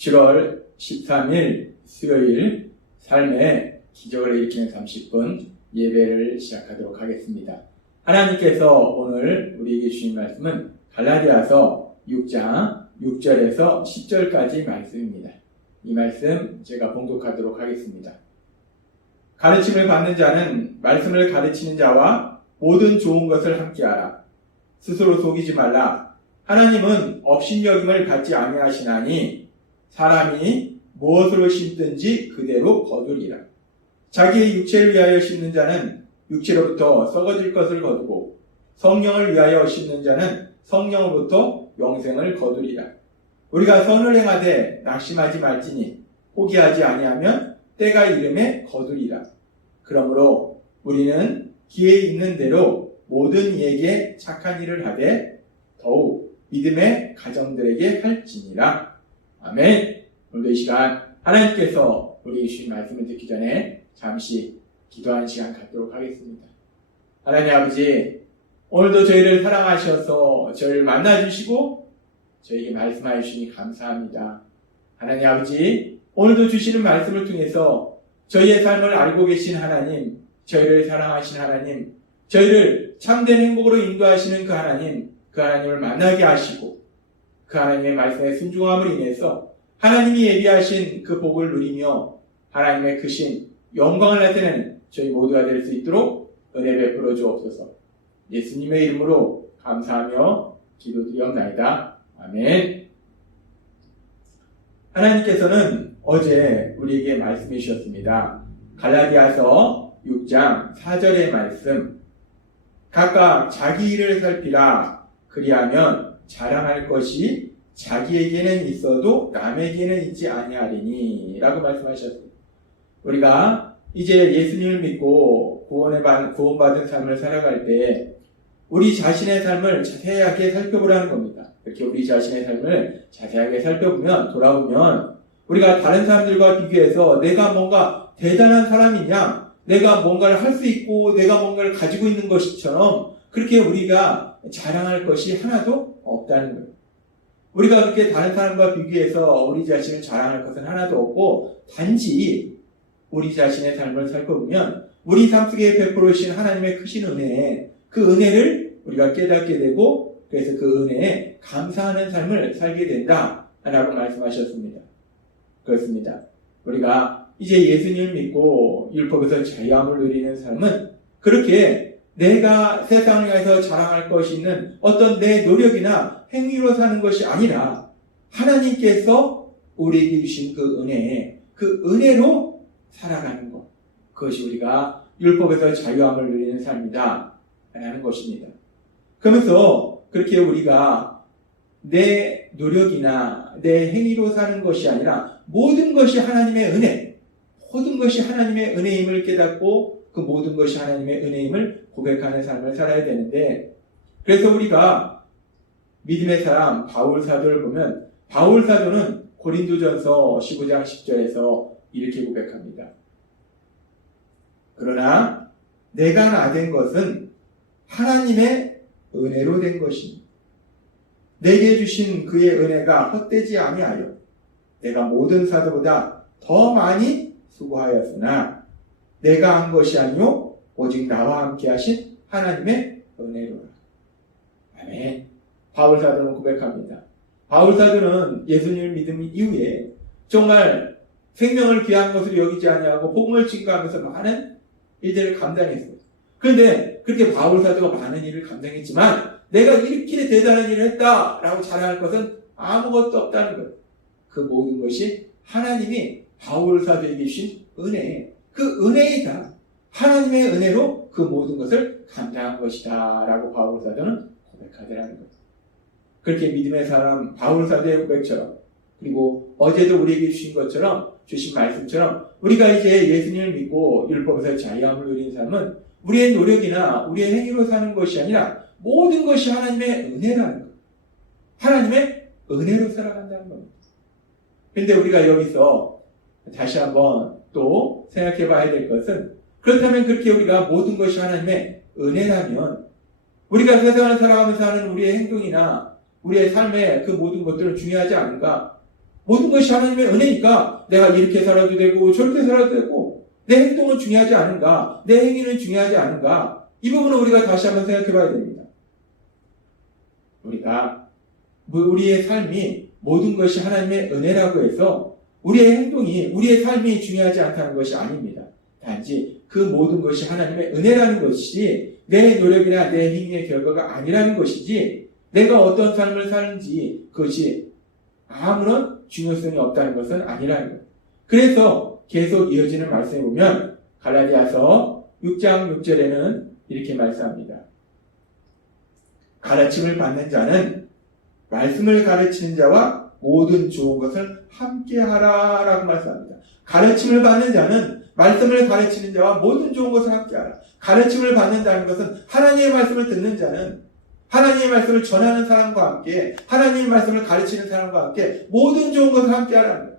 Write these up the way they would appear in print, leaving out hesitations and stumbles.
7월 13일 수요일 삶의 기적을 일으키는 30분 예배를 시작하도록 하겠습니다. 하나님께서 오늘 우리에게 주신 말씀은 갈라디아서 6장 6절에서 10절까지 말씀입니다. 이 말씀 제가 봉독하도록 하겠습니다. 가르침을 받는 자는 말씀을 가르치는 자와 모든 좋은 것을 함께하라. 스스로 속이지 말라. 하나님은 업신여김을 받지 아니하시나니 사람이 무엇으로 심든지 그대로 거두리라. 자기의 육체를 위하여 심는 자는 육체로부터 썩어질 것을 거두고 성령을 위하여 심는 자는 성령으로부터 영생을 거두리라. 우리가 선을 행하되 낙심하지 말지니 포기하지 아니하면 때가 이름에 거두리라. 그러므로 우리는 기회 있는 대로 모든 이에게 착한 일을 하되 더욱 믿음의 가정들에게 할지니라. 아멘. 오늘도 이 시간 하나님께서 우리 주신 말씀을 듣기 전에 잠시 기도하는 시간 갖도록 하겠습니다. 하나님 아버지, 오늘도 저희를 사랑하셔서 저희를 만나주시고 저희에게 말씀하여 주시니 감사합니다. 하나님 아버지, 오늘도 주시는 말씀을 통해서 저희의 삶을 알고 계신 하나님, 저희를 사랑하신 하나님, 저희를 참된 행복으로 인도하시는 그 하나님을 만나게 하시고 그 하나님의 말씀에 순종함으로 인해서 하나님이 예비하신 그 복을 누리며 하나님의 크신 영광을 나타내는 저희 모두가 될 수 있도록 은혜 베풀어 주옵소서. 예수님의 이름으로 감사하며 기도드리옵나이다. 아멘. 하나님께서는 어제 우리에게 말씀해 주셨습니다. 갈라디아서 6장 4절의 말씀, 각각 자기 일을 살피라. 그리하면 자랑할 것이 자기에게는 있어도 남에게는 있지 아니하리니 라고 말씀하셨습니다. 우리가 이제 예수님을 믿고 구원받은 삶을 살아갈 때 우리 자신의 삶을 자세하게 살펴보라는 겁니다. 이렇게 우리 자신의 삶을 자세하게 살펴보면, 돌아보면 우리가 다른 사람들과 비교해서 내가 뭔가 대단한 사람이냐, 내가 뭔가를 할 수 있고 내가 뭔가를 가지고 있는 것처럼 그렇게 우리가 자랑할 것이 하나도 없다는 거예요. 우리가 그렇게 다른 사람과 비교해서 우리 자신을 자랑할 것은 하나도 없고, 단지 우리 자신의 삶을 살펴보면 우리 삶 속에 베풀어 주신 하나님의 크신 은혜, 그 은혜를 우리가 깨닫게 되고, 그래서 그 은혜에 감사하는 삶을 살게 된다라고 말씀하셨습니다. 그렇습니다. 우리가 이제 예수님을 믿고 율법에서 자유함을 누리는 삶은 그렇게 내가 세상에서 자랑할 것이 있는 어떤 내 노력이나 행위로 사는 것이 아니라 하나님께서 우리에게 주신 그 은혜로 살아가는 것, 그것이 우리가 율법에서 자유함을 누리는 삶이다 라는 것입니다. 그러면서 그렇게 우리가 내 노력이나 내 행위로 사는 것이 아니라 모든 것이 하나님의 은혜, 모든 것이 하나님의 은혜임을 깨닫고 그 모든 것이 하나님의 은혜임을 고백하는 삶을 살아야 되는데, 그래서 우리가 믿음의 사람 바울 사도를 보면 바울 사도는 고린도전서 15장 10절에서 이렇게 고백합니다. 그러나 내가 나된 것은 하나님의 은혜로 된 것입니다. 내게 주신 그의 은혜가 헛되지 아니하여 내가 모든 사도보다 더 많이 수고하였으나 내가 한 것이 아니요 오직 나와 함께 하신 하나님의 은혜로라. 아멘. 바울 사도는 고백합니다. 바울 사도는 예수님을 믿은 이후에 정말 생명을 귀한 것으로 여기지 아니하고 복음을 증거하면서 많은 일들을 감당했어요. 그런데 그렇게 바울 사도가 많은 일을 감당했지만 내가 이렇게 대단한 일을 했다라고 자랑할 것은 아무것도 없다는 거예요. 그 모든 것이 하나님이 바울 사도에게 주신 은혜, 그 은혜이다. 하나님의 은혜로 그 모든 것을 감당한 것이다 라고 바울 사도는 고백하더라는 거예요. 그렇게 믿음의 사람 바울 사도의 고백처럼, 그리고 어제도 우리에게 주신 것처럼, 주신 말씀처럼 우리가 이제 예수님을 믿고 율법에서 자유함을 누리는 삶은 우리의 노력이나 우리의 행위로 사는 것이 아니라 모든 것이 하나님의 은혜라는 거예요. 하나님의 은혜로 살아간다는 겁니다. 그런데 우리가 여기서 다시 한번 또 생각해 봐야 될 것은, 그렇다면 그렇게 우리가 모든 것이 하나님의 은혜라면 우리가 세상을 살아가면서 하는 우리의 행동이나 우리의 삶의 그 모든 것들은 중요하지 않은가? 모든 것이 하나님의 은혜니까 내가 이렇게 살아도 되고 저렇게 살아도 되고 내 행동은 중요하지 않은가? 내 행위는 중요하지 않은가? 이 부분을 우리가 다시 한번 생각해 봐야 됩니다. 우리의 삶이 모든 것이 하나님의 은혜라고 해서 우리의 행동이, 우리의 삶이 중요하지 않다는 것이 아닙니다. 단지 그 모든 것이 하나님의 은혜라는 것이 내 노력이나 내 행위의 결과가 아니라는 것이지 내가 어떤 삶을 사는지 그것이 아무런 중요성이 없다는 것은 아니라는 거예요. 그래서 계속 이어지는 말씀에 보면 갈라디아서 6장 6절에는 이렇게 말씀합니다. 가르침을 받는 자는 말씀을 가르치는 자와 모든 좋은 것을 함께하라 라고 말씀합니다. 가르침을 받는 자는 말씀을 가르치는 자와 모든 좋은 것을 함께하라. 가르침을 받는다는 것은 하나님의 말씀을 듣는 자는 하나님의 말씀을 전하는 사람과 함께 하나님의 말씀을 가르치는 사람과 함께 모든 좋은 것을 함께하라는 거예요.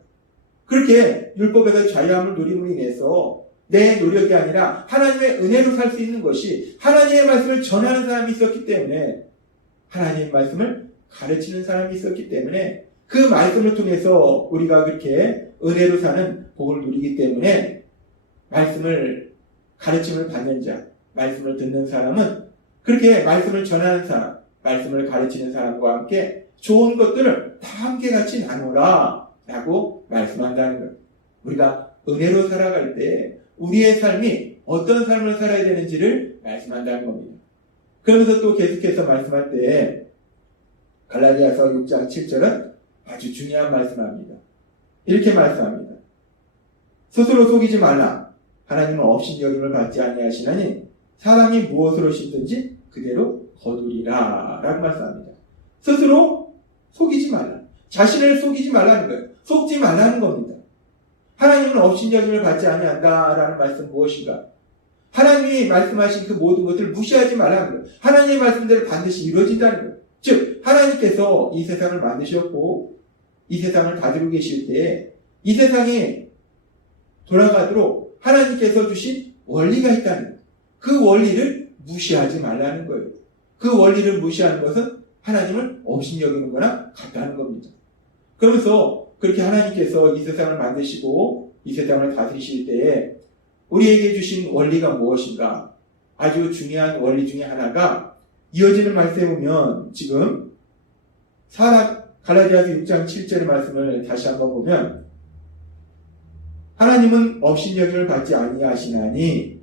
그렇게 율법에서 자유함을 누림으로 인해서 내 노력이 아니라 하나님의 은혜로 살 수 있는 것이 하나님의 말씀을 전하는 사람이 있었기 때문에 하나님의 말씀을 가르치는 사람이 있었기 때문에 그 말씀을 통해서 우리가 그렇게 은혜로 사는 복을 누리기 때문에 말씀을 가르침을 받는 자, 말씀을 듣는 사람은 그렇게 말씀을 전하는 사람, 말씀을 가르치는 사람과 함께 좋은 것들을 다 함께 같이 나누라 라고 말씀한다는 거예요. 우리가 은혜로 살아갈 때 우리의 삶이 어떤 삶을 살아야 되는지를 말씀한다는 겁니다. 그러면서 또 계속해서 말씀할 때 갈라디아서 6장 7절은 아주 중요한 말씀을 합니다. 이렇게 말씀합니다. 스스로 속이지 말라. 하나님은 업신여김을 받지 아니하시나니 사람이 무엇으로 심든지 그대로 거두리라 라고 말씀합니다. 스스로 속이지 말라. 자신을 속이지 말라는 거예요. 속지 말라는 겁니다. 하나님은 업신여김을 받지 아니한다라는 말씀 무엇인가? 하나님이 말씀하신 그 모든 것을 무시하지 말라는 거예요. 하나님의 말씀대로 반드시 이루어진다는 거예요. 즉 하나님께서 이 세상을 만드셨고 이 세상을 다스리고 계실 때 이 세상이 돌아가도록 하나님께서 주신 원리가 있다는 거예요. 그 원리를 무시하지 말라는 거예요. 그 원리를 무시하는 것은 하나님을 업신여기는 거나 같다는 겁니다. 그러면서 그렇게 하나님께서 이 세상을 만드시고 이 세상을 다스리실 때에 우리에게 주신 원리가 무엇인가? 아주 중요한 원리 중에 하나가 이어지는 말씀에 보면 지금 갈라디아서 6장 7절의 말씀을 다시 한번 보면 하나님은 업신여김을 받지 아니하시나니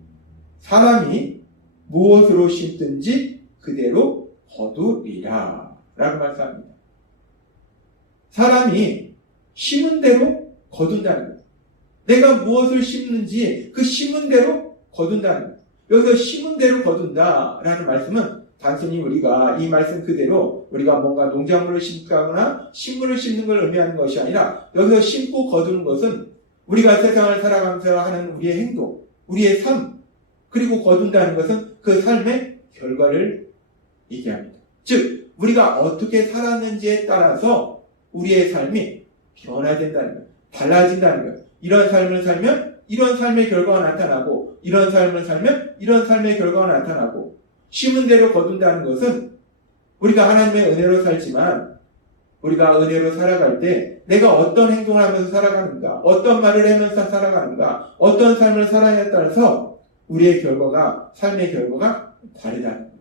사람이 무엇으로 심든지 그대로 거두리라 라고 말씀합니다. 사람이 심은 대로 거둔다는 거예요. 내가 무엇을 심는지 그 심은 대로 거둔다는 거예요. 여기서 심은 대로 거둔다라는 말씀은 단순히 우리가 이 말씀 그대로 우리가 뭔가 농작물을 심거나 식물을 심는 걸 의미하는 것이 아니라 여기서 심고 거두는 것은 우리가 세상을 살아가면서 하는 우리의 행동, 우리의 삶, 그리고 거둔다는 것은 그 삶의 결과를 얘기합니다. 즉 우리가 어떻게 살았는지에 따라서 우리의 삶이 변화된다는 거예요. 달라진다는 거예요. 이런 삶을 살면 이런 삶의 결과가 나타나고 이런 삶을 살면 이런 삶의 결과가 나타나고 심은 대로 거둔다는 것은 우리가 하나님의 은혜로 살지만 우리가 은혜로 살아갈 때 내가 어떤 행동을 하면서 살아가는가, 어떤 말을 하면서 살아가는가, 어떤 삶을 살아야에 따라서 우리의 결과가, 삶의 결과가 다르다는 거예요.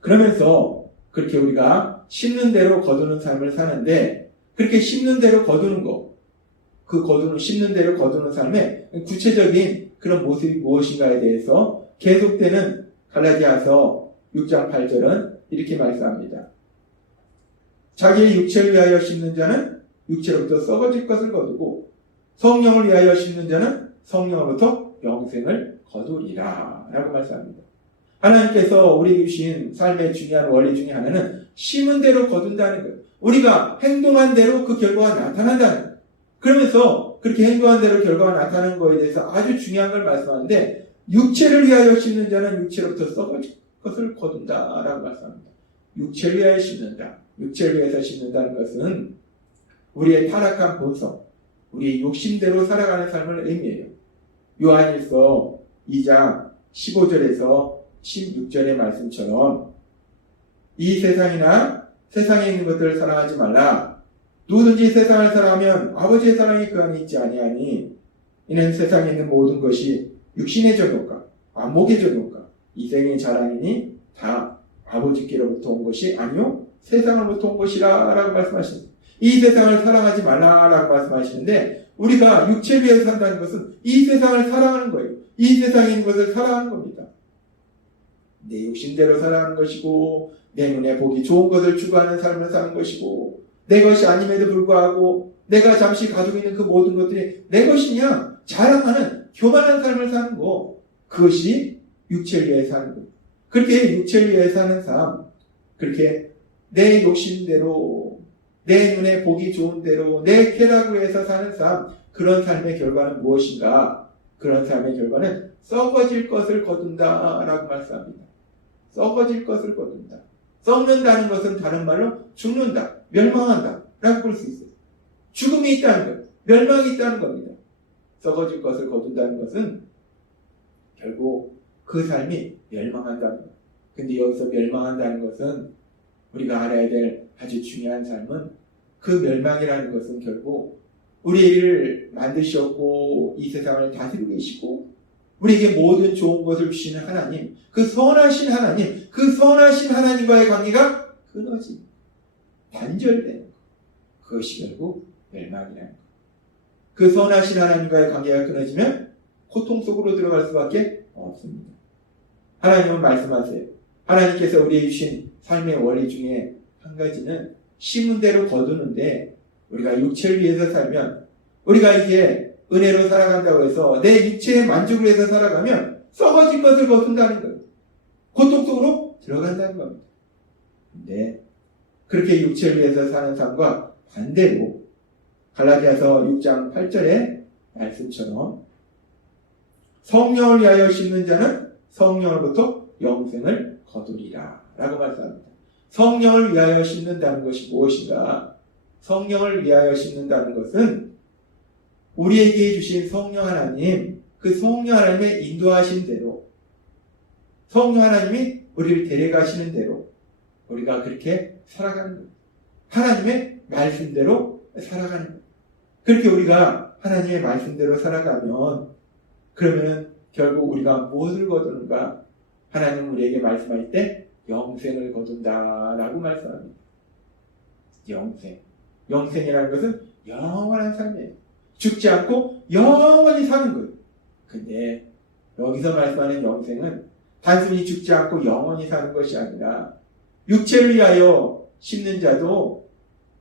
그러면서 그렇게 우리가 심는 대로 거두는 삶을 사는데 그렇게 심는 대로 거두는 것, 심는 대로 거두는 삶의 구체적인 그런 모습이 무엇인가에 대해서 계속되는 갈라디아서 6장 8절은 이렇게 말씀합니다. 자기의 육체를 위하여 심는 자는 육체로부터 썩어질 것을 거두고 성령을 위하여 심는 자는 성령으로부터 영생을 거두리라 라고 말씀합니다. 하나님께서 우리에게 주신 삶의 중요한 원리 중에 하나는 심은 대로 거둔다는 거예요. 우리가 행동한 대로 그 결과가 나타난다는 거예요. 그러면서 그렇게 행동한 대로 결과가 나타나는 것에 대해서 아주 중요한 걸 말씀하는데 육체를 위하여 심는 자는 육체로부터 썩어질 것을 거둔다라고 말씀합니다. 육체를 위하여 심는다. 육체를 위해서 심는다는 것은 우리의 타락한 본성, 우리의 욕심대로 살아가는 삶을 의미해요. 요한일서 2장 15절에서 16절의 말씀처럼 이 세상이나 세상에 있는 것들을 사랑하지 말라. 누구든지 세상을 사랑하면 아버지의 사랑이 그 안에 있지 아니하니 이는 세상에 있는 모든 것이 육신의 전효과, 안목의 전효과, 이생의 자랑이니 다 아버지께로부터 온 것이 아니요 세상으로부터 온 것이라 라고 말씀하십니다. 이 세상을 사랑하지 말라라고 말씀하시는데 우리가 육체를 위해서 산다는 것은 이 세상을 사랑하는 거예요. 이 세상에 있는 것을 사랑하는 겁니다. 내 욕심대로 살아가는 것이고 내 눈에 보기 좋은 것을 추구하는 삶을 사는 것이고 내 것이 아님에도 불구하고 내가 잠시 가지고 있는 그 모든 것들이 내 것이냐 자랑하는 교만한 삶을 사는 거, 그것이 육체를 위해 사는 것. 그렇게 육체를 위해 사는 삶, 그렇게 내 욕심대로 내 눈에 보기 좋은 대로 내 쾌락을 위해서 사는 삶, 그런 삶의 결과는 무엇인가? 그런 삶의 결과는 썩어질 것을 거둔다 라고 말씀합니다. 썩어질 것을 거둔다. 썩는다는 것은 다른 말로 죽는다, 멸망한다 라고 볼 수 있어요. 죽음이 있다는 것, 멸망이 있다는 겁니다. 썩어질 것을 거둔다는 것은 결국 그 삶이 멸망한다는 것. 근데 여기서 멸망한다는 것은 우리가 알아야 될 아주 중요한 삶은 그 멸망이라는 것은 결국 우리를 만드셨고 이 세상을 다스리고 계시고 우리에게 모든 좋은 것을 주시는 하나님, 그 선하신 하나님, 그 선하신 하나님과의 관계가 끊어진, 단절되는 것. 그것이 결국 멸망이라는 것. 그 선하신 하나님과의 관계가 끊어지면 고통 속으로 들어갈 수밖에 없습니다. 하나님은 말씀하세요. 하나님께서 우리에게 주신 삶의 원리 중에 한 가지는 심은 대로 거두는데 우리가 육체를 위해서 살면 우리가 이제 은혜로 살아간다고 해서 내 육체의 만족을 위해서 살아가면 썩어질 것을 거둔다는 거예요. 고통 속으로 들어간다는 겁니다. 근데 그렇게 육체를 위해서 사는 삶과 반대로 갈라디아서 6장 8절의 말씀처럼 성령을 위하여 심는 자는 성령으로부터 영생을 거두리라 라고 말씀합니다. 성령을 위하여 심는다는 것이 무엇인가? 성령을 위하여 심는다는 것은 우리에게 주신 성령 하나님, 그 성령 하나님의 인도하신 대로 성령 하나님이 우리를 데려가시는 대로 우리가 그렇게 살아가는 거예요. 하나님의 말씀대로 살아가는 거예요. 그렇게 우리가 하나님의 말씀대로 살아가면 그러면 결국 우리가 무엇을 거두는가? 하나님은 우리에게 말씀할 때 영생을 거둔다라고 말씀합니다. 영생. 영생이라는 것은 영원한 삶이에요. 죽지 않고 영원히 사는 거예요. 근데 여기서 말씀하는 영생은 단순히 죽지 않고 영원히 사는 것이 아니라 육체를 위하여 심는 자도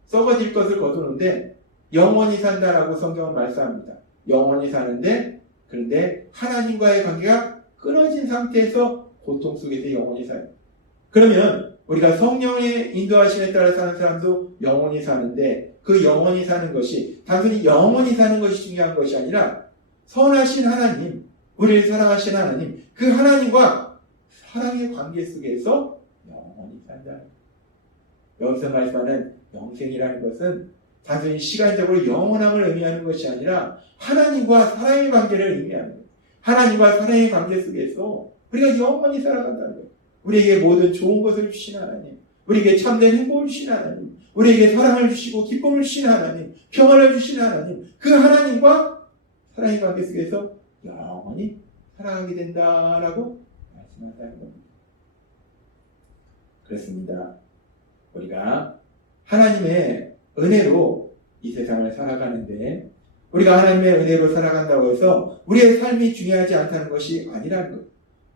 썩어질 것을 거두는데 영원히 산다라고 성경은 말씀합니다. 영원히 사는데 그런데 하나님과의 관계가 끊어진 상태에서 고통 속에서 영원히 사요. 그러면 우리가 성령의 인도하심에 따라 사는 사람도 영원히 사는데 그 영원히 사는 것이 단순히 영원히 사는 것이 중요한 것이 아니라 선하신 하나님, 우리를 사랑하신 하나님, 그 하나님과 사랑의 관계 속에서 영원히 산다. 여기서 말씀하는 영생이라는 것은 단순히 시간적으로 영원함을 의미하는 것이 아니라 하나님과 사랑의 관계를 의미하는 거예요. 하나님과 사랑의 관계 속에서 우리가 영원히 살아간다는 거예요. 우리에게 모든 좋은 것을 주신 하나님, 우리에게 참된 행복을 주신 하나님, 우리에게 사랑을 주시고 기쁨을 주신 하나님, 평안을 주신 하나님, 그 하나님과 사랑의 관계 속에서 영원히 살아가게 된다라고 말씀한다는 겁니다. 그렇습니다. 우리가 하나님의 은혜로 이 세상을 살아가는데 우리가 하나님의 은혜로 살아간다고 해서 우리의 삶이 중요하지 않다는 것이 아니라는 거예요.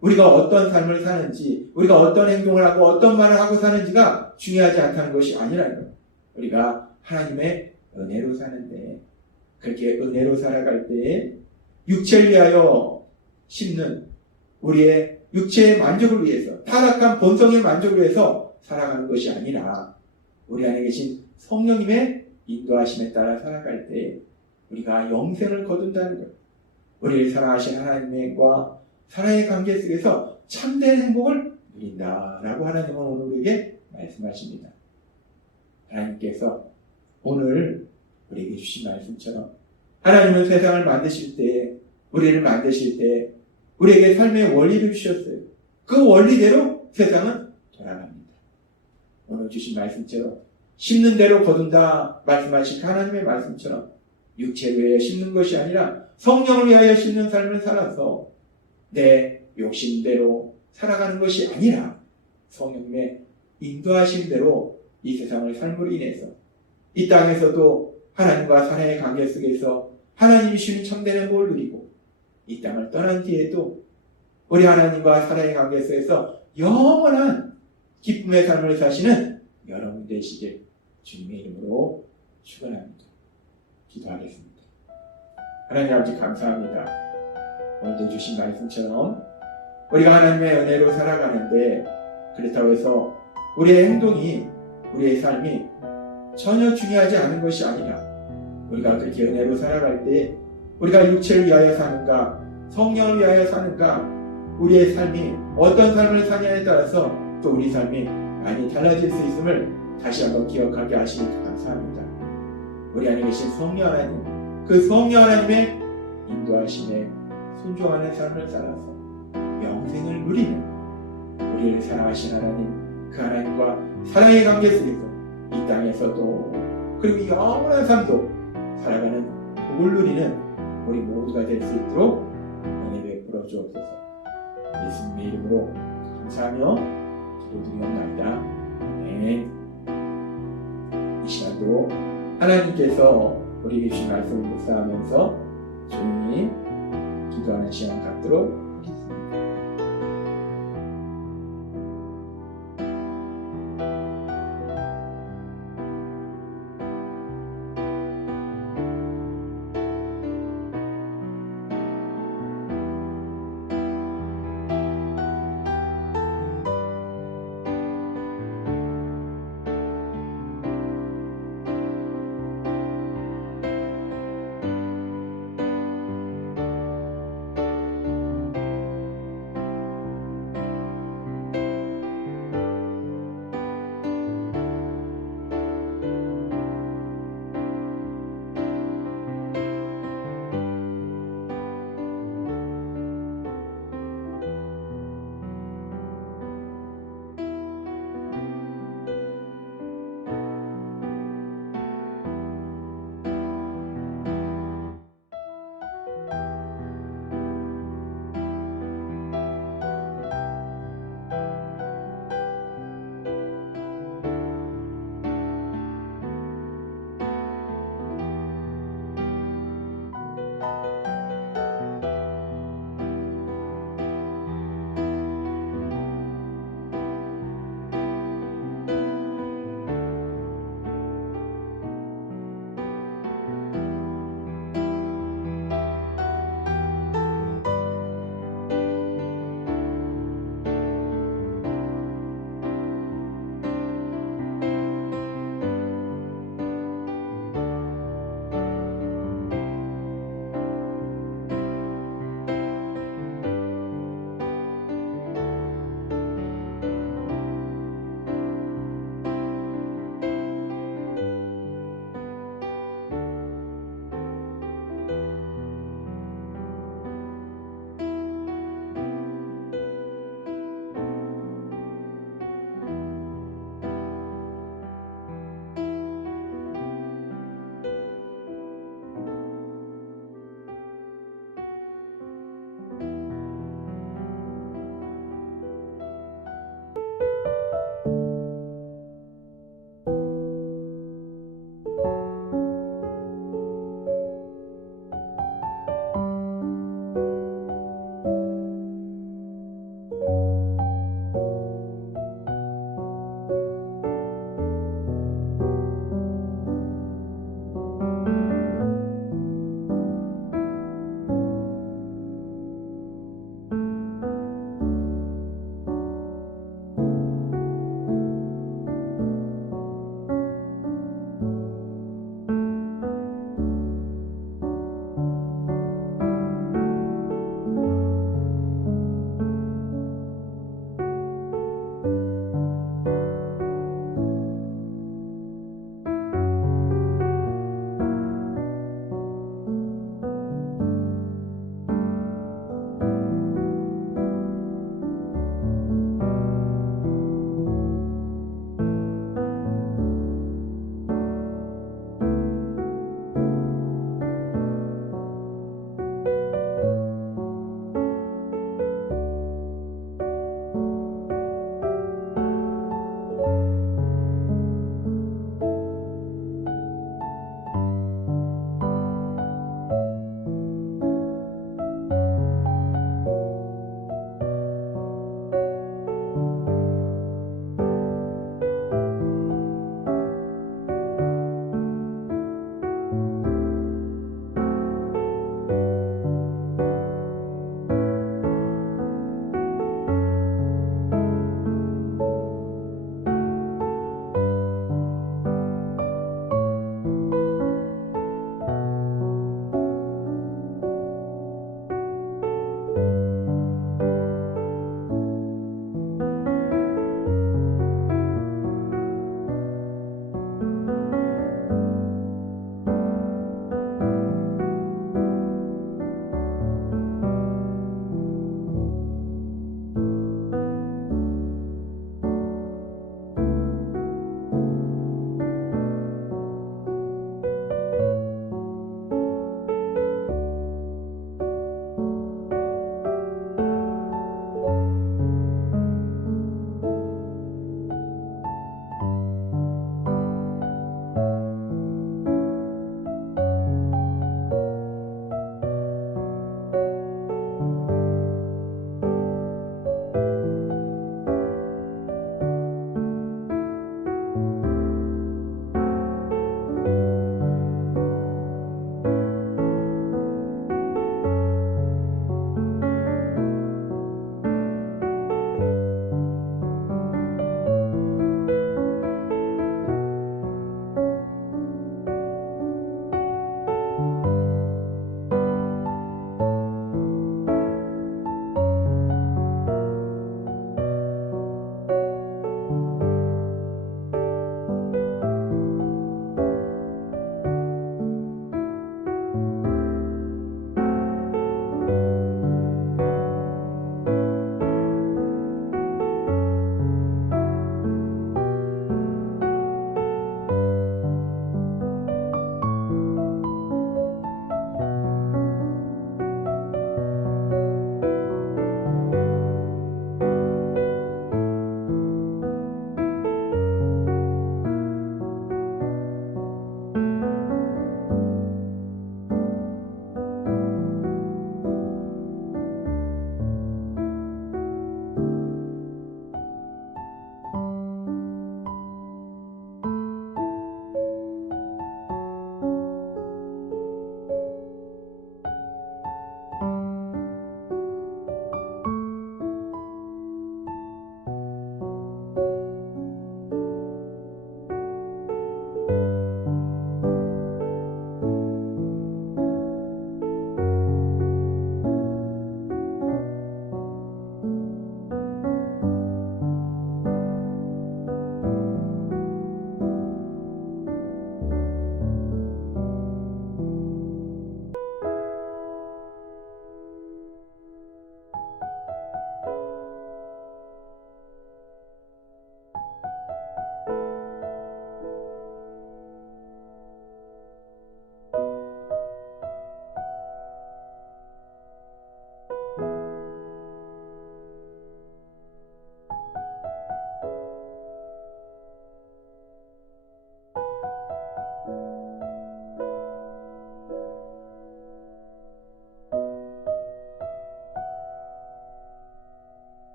우리가 어떤 삶을 사는지, 우리가 어떤 행동을 하고 어떤 말을 하고 사는지가 중요하지 않다는 것이 아니라는 거예요. 우리가 하나님의 은혜로 사는데 그렇게 은혜로 살아갈 때에 육체를 위하여 심는 우리의 육체의 만족을 위해서 타락한 본성의 만족을 위해서 살아가는 것이 아니라 우리 안에 계신 성령님의 인도하심에 따라 살아갈 때 우리가 영생을 거둔다는 것. 우리를 사랑하신 하나님과 사랑의 관계 속에서 참된 행복을 누린다라고 하나님은 오늘 우리에게 말씀하십니다. 하나님께서 오늘 우리에게 주신 말씀처럼 하나님은 세상을 만드실 때, 우리를 만드실 때 우리에게 삶의 원리를 주셨어요. 그 원리대로 세상은 돌아갑니다. 오늘 주신 말씀처럼 심는 대로 거둔다 말씀하신 하나님의 말씀처럼 육체를 위하여 심는 것이 아니라 성령을 위하여 심는 삶을 살아서 내 욕심대로 살아가는 것이 아니라 성령님의 인도하신 대로 이 세상을 삶으로 인해서 이 땅에서도 하나님과 사랑의 관계 속에서 하나님이 주신 참된 행복을 누리고 이 땅을 떠난 뒤에도 우리 하나님과 사랑의 관계 속에서 영원한 기쁨의 삶을 사시는 여러분 되시길 주님의 이름으로 축원합니다. 기도하겠습니다. 하나님 아버지 감사합니다. 오늘도 주신 말씀처럼 우리가 하나님의 은혜로 살아가는데 그렇다고 해서 우리의 행동이 우리의 삶이 전혀 중요하지 않은 것이 아니라 우리가 그렇게 은혜로 살아갈 때 우리가 육체를 위하여 사는가 성령을 위하여 사는가 우리의 삶이 어떤 삶을 사냐에 따라서 또 우리 삶이 많이 달라질 수 있음을 다시 한번 기억하게 하시니 감사합니다. 우리 안에 계신 성령 하나님 그 성령 하나님의 인도하심에 순종하는 삶을 살아서 영생을 누리는 우리를 사랑하신 하나님 그 하나님과 사랑의 관계 속에서 이 땅에서도 그리고 영원한 삶도 살아가는 복을 누리는 우리 모두가 될 수 있도록 은혜 베풀어 주옵소서. 예수님의 이름으로 감사하며 기도드리옵나이다. 아멘. 이 시간도 하나님께서 우리에게 주신 말씀을 묵상하면서 조용히 기도하는 시간 갖도록